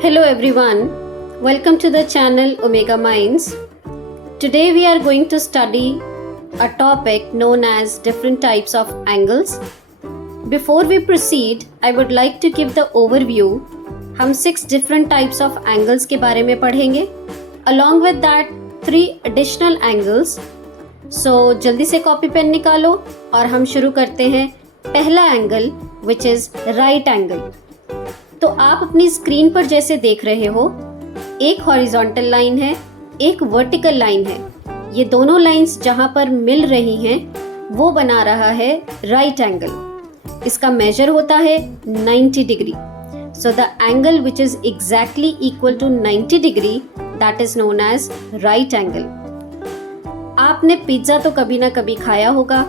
Hello everyone, welcome to the channel Omega Minds. Today we are going to study a topic known as different types of angles. Before we proceed, I would like to give the overview. हम 6 different types of angles के बारे में पढ़ेंगे. Along with that, 3 additional angles. So जल्दी से copy pen निकालो और हम शुरू करते हैं. पहला angle which is right angle. तो आप अपनी स्क्रीन पर जैसे देख रहे हो, एक हॉरिजॉन्टल लाइन है, एक वर्टिकल लाइन है. ये दोनों लाइंस जहाँ पर मिल रही हैं वो बना रहा है राइट एंगल. इसका मेजर होता है 90 degree. So the angle which is exactly equal to 90 degree, that is known as right angle. आपने पिज्ज़ा तो कभी ना कभी खाया होगा,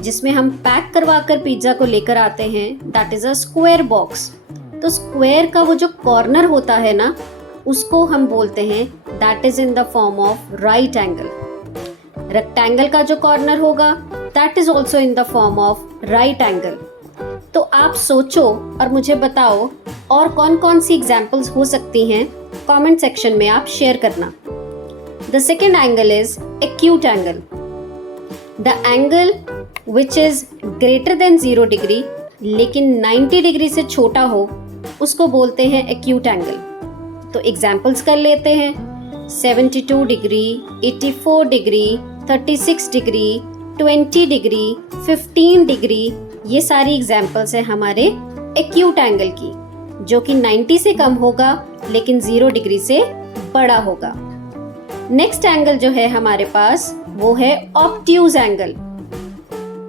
जिसमें हम पैक करवा कर पिज्ज़ा को लेकर आते हैं. That is a square box. तो स्क्वायर का वो जो कॉर्नर होता है ना, उसको हम बोलते हैं that is in the form of right angle. Rectangle का जो कॉर्नर होगा that is also in the form of right angle. तो आप सोचो और मुझे बताओ और कौन कौन सी एग्जाम्पल्स हो सकती हैं. कमेंट सेक्शन में आप शेयर करना. The second angle is acute angle. The angle which is greater then 0 degree लेकिन 90 डिग्री से छोटा हो, उसको बोलते हैं एक्यूट एंगल. तो एग्जाम्पल्स कर लेते हैं. 72 degree, 84 degree, 36 degree, 20 degree, 15 degree, ये सारी एग्जाम्पल्स हैं हमारे एक्यूट एंगल की, जो कि 90 से कम होगा लेकिन 0 डिग्री से बड़ा होगा. नेक्स्ट एंगल जो है हमारे पास वो है ऑब्ट्यूज एंगल.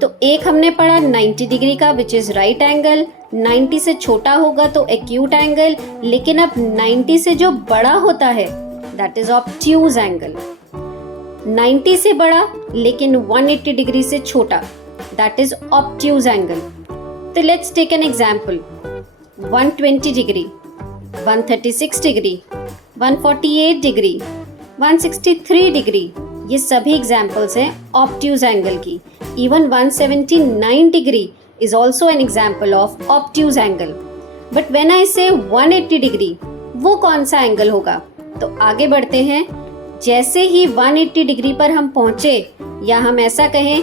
तो एक हमने पढ़ा 90 डिग्री का विच इज राइट एंगल. 90 से छोटा होगा तो एक्यूट एंगल, लेकिन अब 90 से जो बड़ा होता है दैट इज ऑब्ट्यूज एंगल. 90 से बड़ा लेकिन 180 डिग्री से छोटा, दैट इज ऑब्ट्यूज एंगल. तो let's take an example. 120 degree, 136 degree, 148 degree, 163 degree, ये सभी एग्जाम्पल्स हैं ऑब्ट्यूज एंगल की. Even 179 degree is also an example of obtuse angle. But when I say 180 degree, वो कौन सा एंगल होगा? तो आगे बढ़ते हैं. जैसे ही 180 डिग्री पर हम पहुंचे, या हम ऐसा कहें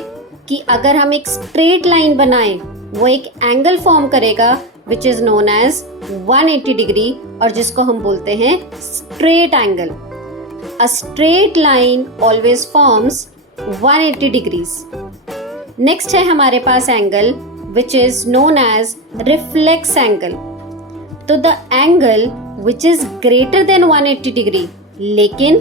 कि अगर हम एक स्ट्रेट लाइन बनाएं, वो एक एंगल फॉर्म करेगा which is known as 180 degree, और जिसको हम बोलते हैं straight angle. A straight line always forms 180 degrees. Next है हमारे पास angle which is known as reflex angle. तो the angle which is greater than 180 degree लेकिन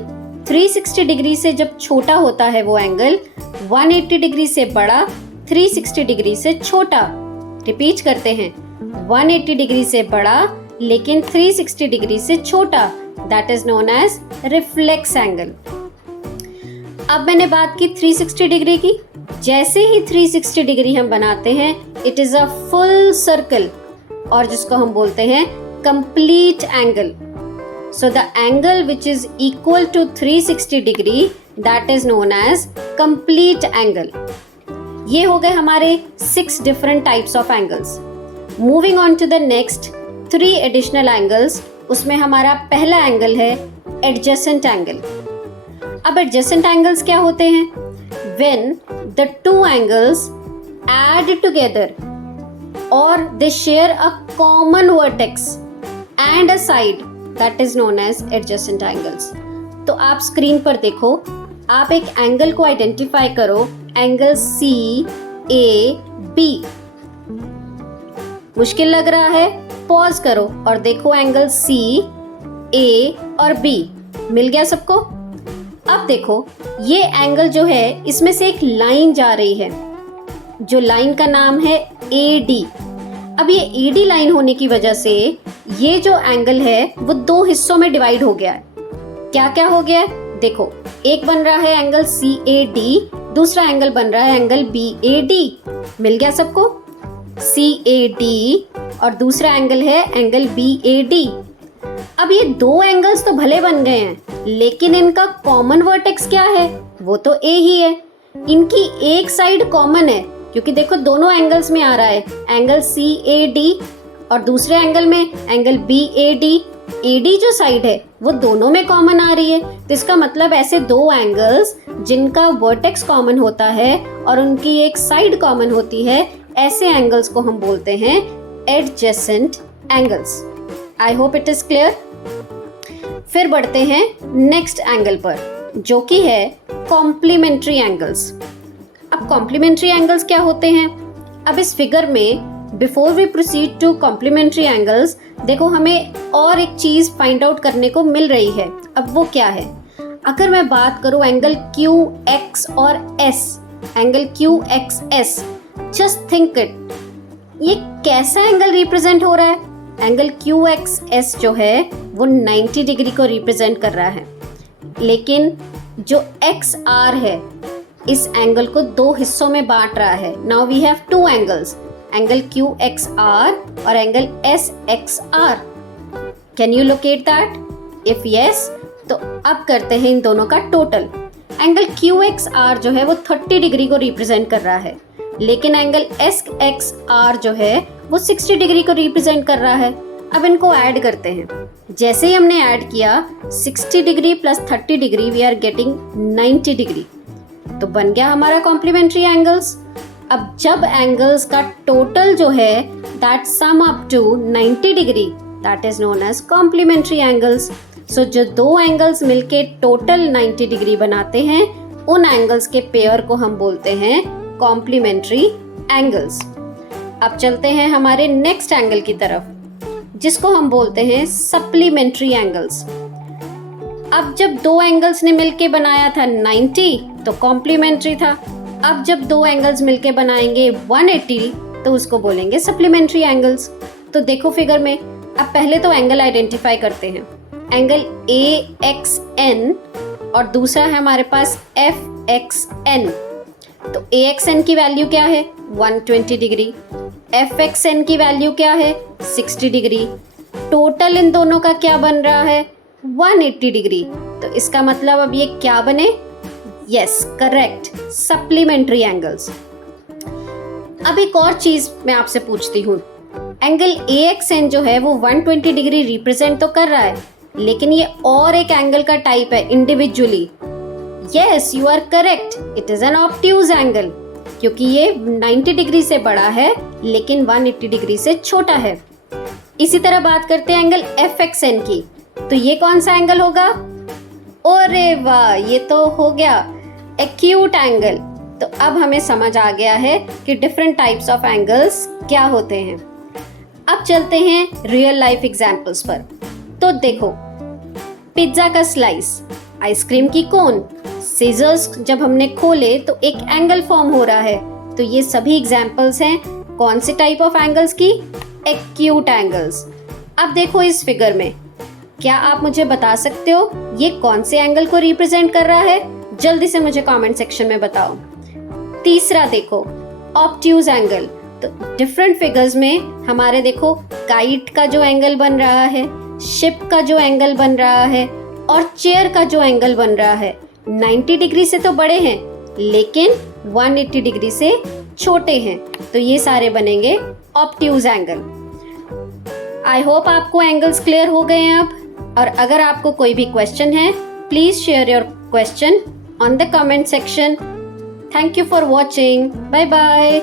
360 डिग्री से जब छोटा होता है वो एंगल, 180 डिग्री से बड़ा, 360 डिग्री से छोटा. रिपीट करते हैं. 180 डिग्री से बड़ा लेकिन 360 डिग्री से छोटा, that is known as reflex angle. अब मैंने बात की 360 डिग्री की. जैसे ही 360 डिग्री हम बनाते हैं, it is a full circle, और जिसको हम बोलते हैं complete angle. So the angle which is equal to 360 degree, that is known as complete angle. ये हो गए हमारे 6 different types of angles. Moving on to the next 3 additional angles. उसमें हमारा पहला एंगल है एडजेसेंट एंगल. अब एडजेसेंट एंगल्स क्या होते हैं? When the two angles add together or they share a common vertex and a side, that is known as adjacent angles. तो आप स्क्रीन पर देखो, आप एक एंगल को आइडेंटिफाई करो. Angle CAB. मुश्किल लग रहा है? पॉज करो और देखो एंगल CA और B. मिल गया सबको? अब देखो, ये एंगल जो है, इसमें से एक लाइन जा रही है, जो लाइन का नाम है AD. अब ये AD लाइन होने की वजह से ये जो एंगल है वो 2 हिस्सों में डिवाइड हो गया है. क्या क्या हो गया है? देखो, एक बन रहा है एंगल CAD, दूसरा एंगल बन रहा है एंगल BAD. मिल गया सबको? CAD और दूसरा एंगल है एंगल BAD. अब ये 2 एंगल्स तो भले बन गए हैं, लेकिन इनका कॉमन वर्टेक्स क्या है? वो तो A ही है. इनकी एक साइड कॉमन है, क्योंकि देखो दोनों एंगल्स में आ रहा है एंगल CAD और दूसरे एंगल में एंगल BAD. AD जो साइड है वो दोनों में कॉमन आ रही है, तो इसका मतलब ऐसे दो एंगल्स जिनका वर्टेक्स कॉमन होता है और उनकी एक साइड कॉमन होती है, ऐसे एंगल्स को हम बोलते हैं adjacent angles. I hope it is clear. फिर बढ़ते हैं नेक्स्ट एंगल पर, जो कि है कॉम्प्लीमेंट्री एंगल्स। अब कॉम्प्लीमेंट्री एंगल्स क्या होते हैं? अब इस फिगर में before we proceed to complementary angles, देखो हमें और एक चीज फाइंड आउट करने को मिल रही है। अब वो क्या है? अगर मैं बात करूं एंगल QX और S, angle QXS, just think it, ये कैसा एंगल रिप्रेजेंट हो रहा है? एंगल QXS जो है वो 90 डिग्री को रिप्रेजेंट कर रहा है, लेकिन जो XR है इस एंगल को दो हिस्सों में बांट रहा है। Now we have two angles, angle QXR और angle SXR। Can you locate that? If yes, तो अब करते हैं इन दोनों का टोटल। एंगल QXR जो है वो 30 डिग्री को रिप्रेजेंट कर रहा है, लेकिन एंगल SXR जो है वो 60 डिग्री को रिप्रेजेंट कर रहा है। अब इनको ऐड करते हैं। जैसे ही हमने ऐड किया 60 degree plus 30 degree, we are getting 90 degree, तो बन गया हमारा कॉम्प्लीमेंट्री एंगल्स। अब जब एंगल्स का टोटल जो है that sum up to 90 degree, that is known as complementary angles. So जो दो एंगल्स मिलके टोटल 90 डिग्री बनाते हैं, उन एंगल्स के पेयर को हम बोलते हैं कॉम्प्लीमेंट्री एंगल्स। अब चलते हैं हमारे नेक्स्ट एंगल की तरफ, जिसको हम बोलते हैं सप्लीमेंट्री एंगल्स। अब जब दो एंगल्स ने मिलके बनाया था 90, तो कॉम्प्लीमेंट्री था। अब जब दो एंगल्स मिलके बनाएंगे 180, तो उसको बोलेंगे सप्लीमेंट्री एंगल्स। तो देखो फिगर में, अब पहले तो एंगल आइडेंटिफाई करते हैं। एंगल AXN और दूसरा है हमारे पास FXN। तो AXN की वैल्यू क्या है? 120 डिग्री। FXN की वैल्यू क्या है? 60 डिग्री। टोटल इन दोनों का क्या बन रहा है? 180 डिग्री। तो इसका मतलब अब ये क्या बने? Yes, correct, supplementary angles. अब एक और चीज मैं आपसे पूछती हूँ, एंगल AXN जो है वो 120 डिग्री रिप्रेजेंट तो कर रहा है, लेकिन ये और एक एंगल का टाइप है individually. Yes, you are correct, it is an obtuse angle, क्योंकि ये 90 डिग्री से बड़ा है लेकिन 180 डिग्री से छोटा है। इसी तरह बात करते हैं एंगल FXN की, तो ये कौन सा एंगल होगा? अरे वाह, ये तो हो गया एक्यूट एंगल। तो अब हमें समझ आ गया है कि डिफरेंट टाइप्स ऑफ एंगल्स क्या होते हैं। अब चलते हैं रियल लाइफ एग्जांपल्स पर। तो देखो, पिज्जा का स्लाइस, आइसक्रीम की कोन, सीजर्स जब हमने खोले तो एक एंगल फॉर्म हो रहा है। तो ये सभी एग्जांपल्स हैं कौन से टाइप ऑफ एंगल्स की? Acute angles. अब देखो इस फिगर में, क्या आप मुझे बता सकते हो ये कौन से एंगल को रिप्रेजेंट कर रहा है? जल्दी से मुझे कमेंट सेक्शन में बताओ। तीसरा देखो, ऑब्ट्यूज एंगल। तो डिफरेंट फिगर्स में हमारे देखो काइट का जो एंगल बन रहा है, शिप का जो एंगल बन रहा है और चेयर का जो एंगल बन रहा है, 90 डिग्री से तो बड़े हैं लेकिन 180 डिग्री से छोटे हैं। तो ये सारे बनेंगे ऑब्ट्यूज एंगल। आई होप आपको एंगल्स क्लियर हो गए हैं अब। और अगर आपको कोई भी क्वेश्चन है, please share your question on the comment section. Thank you for watching. Bye bye.